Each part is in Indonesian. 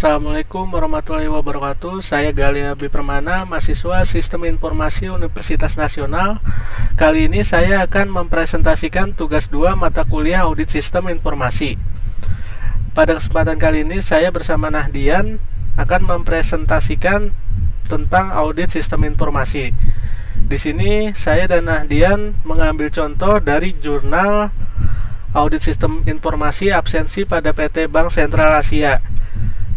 Assalamualaikum warahmatullahi wabarakatuh. Saya Galia B. Permana, mahasiswa Sistem Informasi Universitas Nasional. Kali ini saya akan mempresentasikan tugas 2 mata kuliah Audit Sistem Informasi. Pada kesempatan kali ini saya bersama Nahdian akan mempresentasikan tentang audit sistem informasi. Di sini saya dan Nahdian mengambil contoh dari jurnal Audit Sistem Informasi Absensi pada PT Bank Sentral Asia.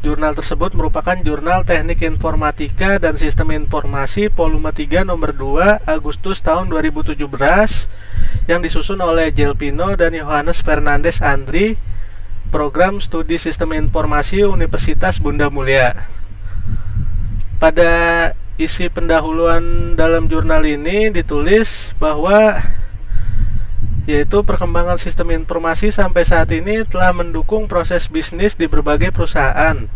Jurnal tersebut merupakan Jurnal Teknik Informatika dan Sistem Informasi volume 3 nomor 2 Agustus tahun 2017 yang disusun oleh Jelpino dan Yohanes Fernandes Andri, Program Studi Sistem Informasi Universitas Bunda Mulia. Pada isi pendahuluan dalam jurnal ini ditulis bahwa yaitu perkembangan sistem informasi sampai saat ini telah mendukung proses bisnis di berbagai perusahaan,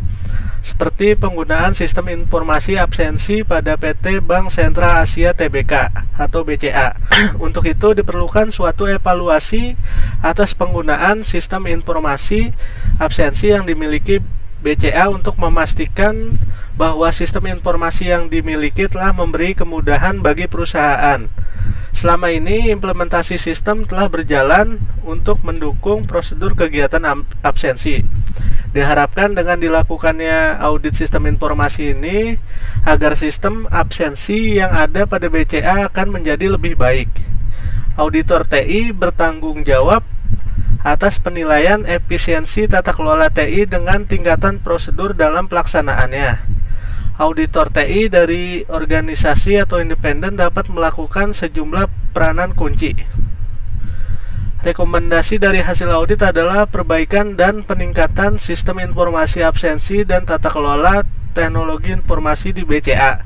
seperti penggunaan sistem informasi absensi pada PT Bank Sentral Asia Tbk atau BCA. Untuk itu diperlukan suatu evaluasi atas penggunaan sistem informasi absensi yang dimiliki BCA untuk memastikan bahwa sistem informasi yang dimiliki telah memberi kemudahan bagi perusahaan. Selama ini implementasi sistem telah berjalan untuk mendukung prosedur kegiatan absensi. Diharapkan dengan dilakukannya audit sistem informasi ini agar sistem absensi yang ada pada BCA akan menjadi lebih baik. Auditor TI bertanggung jawab atas penilaian efisiensi tata kelola TI dengan tingkatan prosedur dalam pelaksanaannya. Auditor TI dari organisasi atau independen dapat melakukan sejumlah peranan kunci. Rekomendasi dari hasil audit adalah perbaikan dan peningkatan sistem informasi absensi dan tata kelola teknologi informasi di BCA,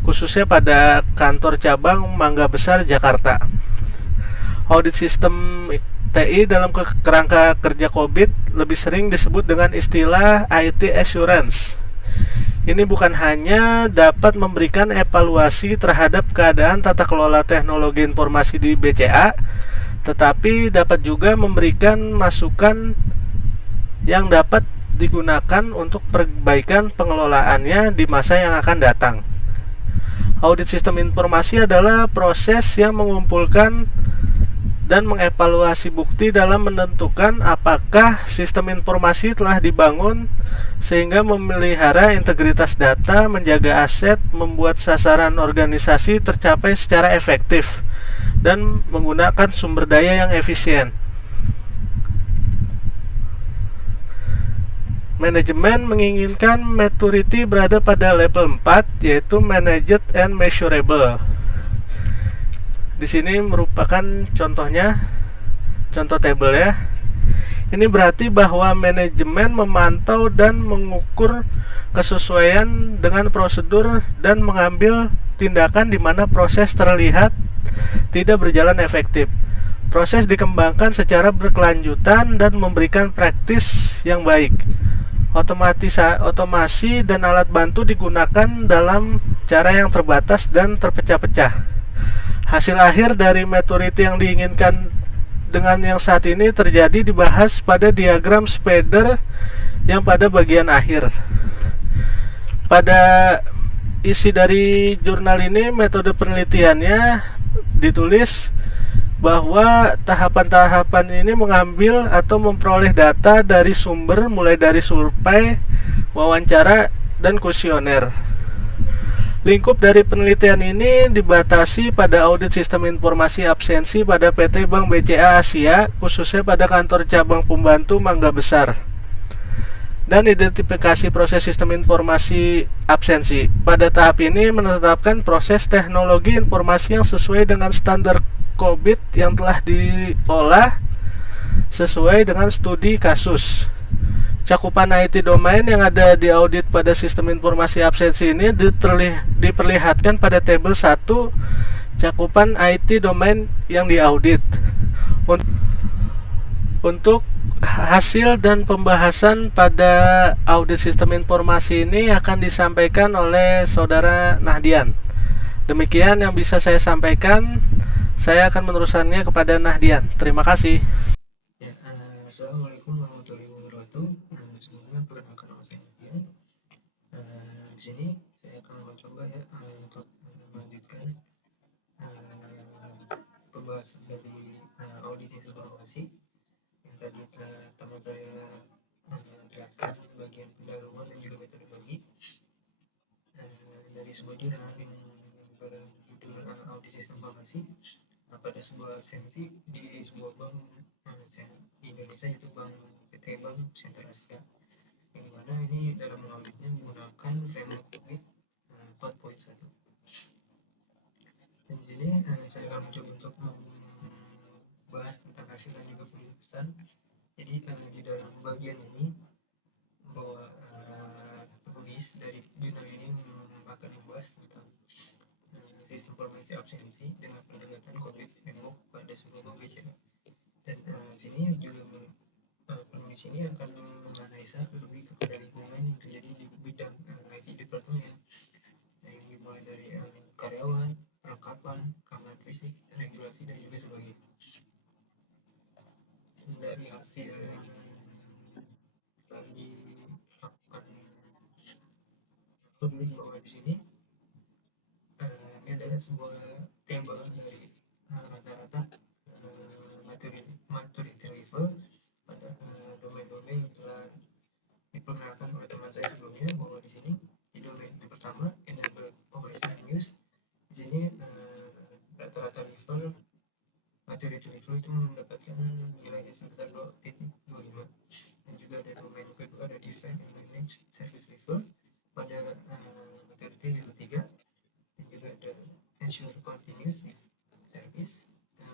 khususnya pada kantor cabang Mangga Besar, Jakarta. Audit sistem TI dalam kerangka kerja COVID lebih sering disebut dengan istilah IT Assurance. Ini bukan hanya dapat memberikan evaluasi terhadap keadaan tata kelola teknologi informasi di BCA, tetapi dapat juga memberikan masukan yang dapat digunakan untuk perbaikan pengelolaannya di masa yang akan datang. Audit sistem informasi adalah proses yang mengumpulkan dan mengevaluasi bukti dalam menentukan apakah sistem informasi telah dibangun sehingga memelihara integritas data, menjaga aset, membuat sasaran organisasi tercapai secara efektif, dan menggunakan sumber daya yang efisien. Manajemen menginginkan maturity berada pada level 4, yaitu managed and measurable. Di sini merupakan contohnya, contoh tabel ya. Ini berarti bahwa manajemen memantau dan mengukur kesesuaian dengan prosedur dan mengambil tindakan di mana proses terlihat tidak berjalan efektif. Proses dikembangkan secara berkelanjutan dan memberikan praktis yang baik. Otomasi dan alat bantu digunakan dalam cara yang terbatas dan terpecah-pecah. Hasil akhir dari maturity yang diinginkan dengan yang saat ini terjadi dibahas pada diagram spider yang pada bagian akhir. Pada isi dari jurnal ini, metode penelitiannya ditulis bahwa tahapan-tahapan ini mengambil atau memperoleh data dari sumber mulai dari survei, wawancara, dan kuesioner. Lingkup dari penelitian ini dibatasi pada audit sistem informasi absensi pada PT Bank BCA Asia, khususnya pada kantor cabang pembantu Mangga Besar, dan identifikasi proses sistem informasi absensi. Pada tahap ini menetapkan proses teknologi informasi yang sesuai dengan standar COVID yang telah diolah sesuai dengan studi kasus. Cakupan IT domain yang ada di audit pada sistem informasi absensi ini diperlihatkan pada tabel 1, cakupan IT domain yang diaudit. Untuk hasil dan pembahasan pada audit sistem informasi ini akan disampaikan oleh saudara Nahdian. Demikian yang bisa saya sampaikan. Saya akan meneruskannya kepada Nahdian. Terima kasih. Assalamualaikum warahmatullahi wabarakatuh. Semoga perkenalkan nama saya Nahdian. sini saya akan mencoba ya untuk melanjutkan pembahasan dari audisi informasi yang tadi teman saya jelaskan bagian pendahuluan dan juga metodologi. Dari sebuah jurnal yang berjudul audisi informasi pada sebuah absensi di sebuah bank di Indonesia, yaitu Bank PT Bank Sentral Asia, yang mana ini dalam mengauditnya menggunakan framework COVID 4.1. Dan di sini saya akan mencoba untuk membahas tentang hasil dan juga penjelasan. Jadi di dalam bagian ini bahwa penulis dari jurnal ini akan membahas tentang sistem informasi absensi dengan pendekatan COVID framework pada seluruh BCA. Dan sini juga penulis ini akan menganalisa lebih kepada lingkungan yang terjadi di bidang IT departemen, yang dimulai dari karyawan, perlengkapan, keamanan fisik, regulasi dan juga sebagainya. Dari hasil yang telah dilakukan publik bahwa di sini ini adalah sebuah table dari rata-rata maturity level pada domain-domain yang telah diperkenalkan oleh teman saya sebelumnya, bahwa di sini di domain yang pertama enable operation and use, di sini rata-rata level maturity level itu mendapatkan nilainya sekitar 2.25. Dan juga ada domain kedua, ada define and manage service level pada maturity level 3. Dan juga ada ensure continuous service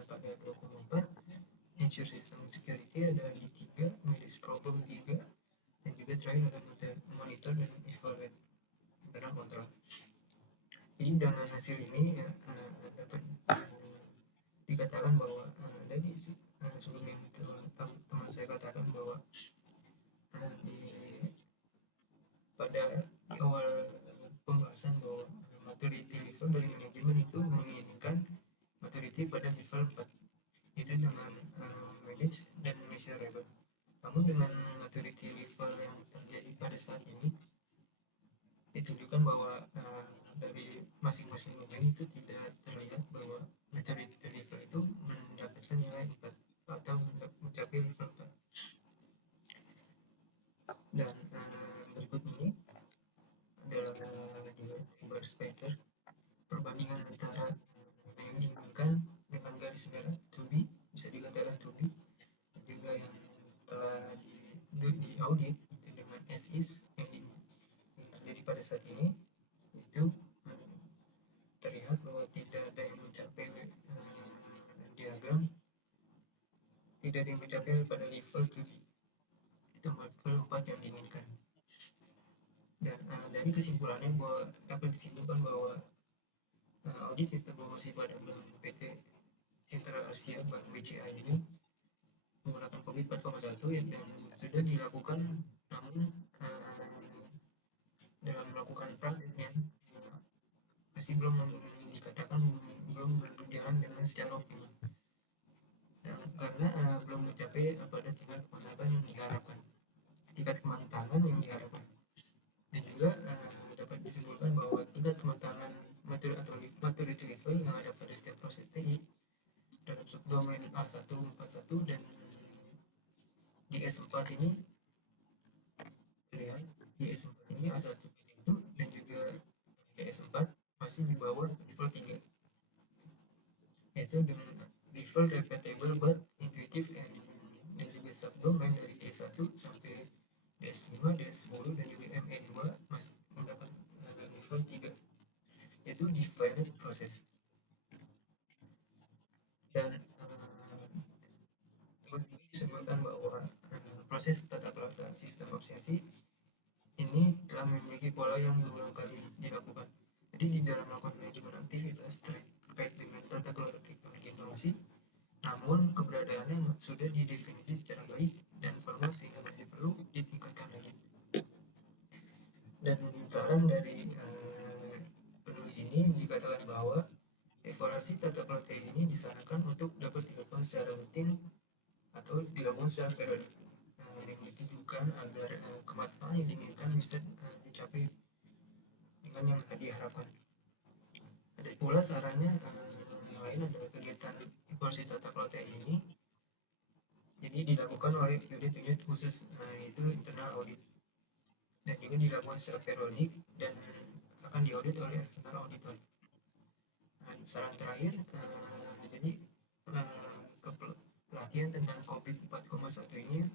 pada 2,4. Ensure system security ada di 3, manage problem 3, dan juga trial dan monitor dan evaluate dalam kontrol. Jadi dengan hasil ini dapat dikatakan bahwa dari sebelumnya teman saya katakan bahwa pada awal pembahasan bahwa maturity level dari manajemen itu menginginkan maturity pada level 4, itu dengan manage dan measurable. Namun dengan maturity level yang terjadi pada saat ini ditunjukkan bahwa dari masing-masing domain itu tidak terlihat bahwa maturity level itu mendapatkan nilai 4 atau mencapai level 4. Dan berikut ini adalah juga garis paper perbandingan antara yang diinginkan dengan garis merah to be, bisa dikatakan to be, dan juga yang telah di audit dengan as is yang terjadi pada saat ini. Itu terlihat bahwa tidak ada yang mencapai diagram, tidak ada yang mencapai pada level 7, itu level 4 yang diinginkan. Dan dari kesimpulannya bahwa dapat disimpulkan bahwa audit sistem informasi pada Bank PT Sentral Asia Bank BCA ini menggunakan COVID 4.1 dan sudah dilakukan, namun dalam melakukan prakteknya masih belum dikatakan belum berjalan dengan secara optimal, karena belum mencapai pada tingkat kemantapan yang diharapkan. Dan juga dapat disimpulkan bahwa tingkat kemantapan materi atau maturity level yang ada pada setiap proses TI dalam subdomain A1, 41 dan di S4 ini terlihat di S4 ini A1 itu dan juga di S4 masih di bawah level 3, yaitu dengan level repeatable but intuitive dan juga subdomain dari D1 sampai DS5, DS10 dan juga ME2 masih mendapat level 3, yaitu defined process. Dan disebutkan bahwa proses tata kelola sistem obsesi ini telah memiliki pola yang berulang kali dilakukan. Jadi di dalam melakukan manajemen aktivitas terkait dengan tata kelola teknologi informasi, namun keberadaannya sudah didefinisi secara baik dan formal sehingga masih perlu ditingkatkan lagi. Dan saran dari penulis ini dikatakan bahwa evaluasi tata kelola TI ini disarankan untuk dapat dilakukan secara rutin atau dilakukan secara periodik, yang ditujukan agar kematangan yang diinginkan bisa dicapai dengan yang tadi diharapkan. Ada pula sarannya yang lain adalah kegiatan evaluasi tata kelola TI ini jadi dilakukan oleh unit-unit khusus, yaitu internal audit, dan juga dilakukan secara periodik dan akan diaudit oleh external auditor. Saran terakhir, jadi pelatihan tentang COVID 4,1 ini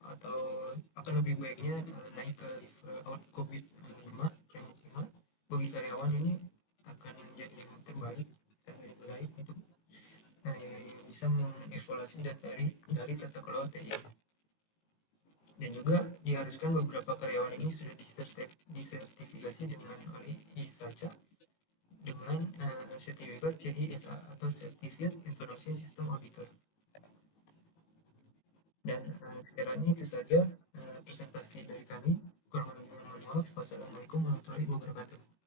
atau akan lebih baiknya naik ke COVID 5 yang 5 bagi karyawan ini akan menjadi yang terbaik dan lebih baik untuk yang bisa mengevaluasi data dari tata kelola TI. Dan juga diharuskan beberapa karyawan ini sudah disertifikasi dengan oleh ISACA dengan sertifikat CISA atau Certificate Information System Auditor. Dan sekiranya itu saja presentasi dari kami.